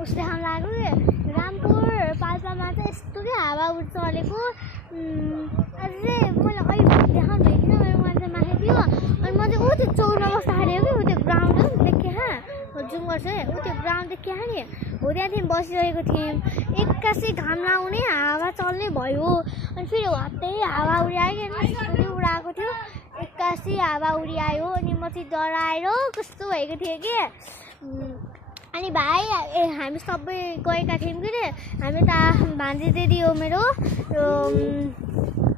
उस देखाउन लाग्यो रामपुर पाल्पामा चाहिँ यस्तो के हावा चलेको अझै मैले अहिले देखाउनु भएको थिएन मेरो मान्छे माथि थियो अनि म चाहिँ ऊ त्यो चौरमा बस्दाखेरि हो कि ऊ त्यो ग्राउन्ड देखेँ जुम गर्छ ऊ त्यो ग्राउन्ड देखेँ नि हो त्यहाँदेखि बसिरहेको थियौँ एक्कासी घाम लाउने हावा चल्ने भयो अनि फेरि हत्तै हावा उड्यायो कि उडाएको थियो एक्कासी हावा उड्यायो अनि म चाहिँ डराएर कस्तो भएको थियो कि अनि भाइ हामी सबै गएका थियौँ कि हामी त भान्जी दिदी हो मेरो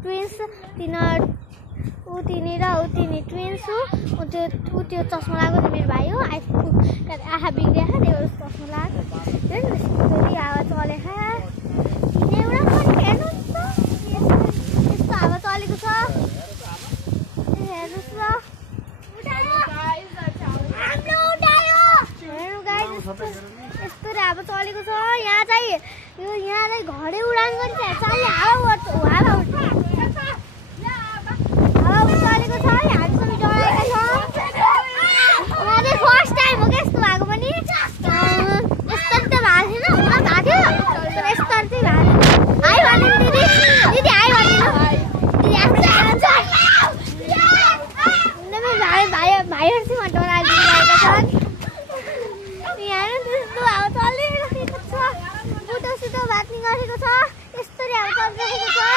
ट्विन्स ऊ तिनी र ऊ तिनी ट्विन्स हो त्यो चस्मा लगाएको थियो मेरो भाइ हो आँखा बिग्रिएको त्यो चस्मा लगाएको हेर्नु हावा चलेको एउटा पनि हेर्नुहोस् त यस्तो हावा चलेको छ हेर्नुहोस् ल यस्तो हावा चलेको छ यहाँ चाहिँ यहाँलाई घरै उडान गरिन्छ चालले हावा चलेको छ हामी पनि डराएका छौँ चाहिँ फर्स्ट टाइम हो क्या यस्तो भएको पनि यस्तो त भएको थिएन हुन भएको थियो तर यस्तो चाहिँ भएको हाई भनिदिनु दिदी हाई भनिदिनु भाइहरूसँग डराइदिनु छन् यहाँ त्यस्तो हावा चलिरहेको छ बुटो सुटो भात्ने गरेको छ यस्तरी हावा चलिरहेको छ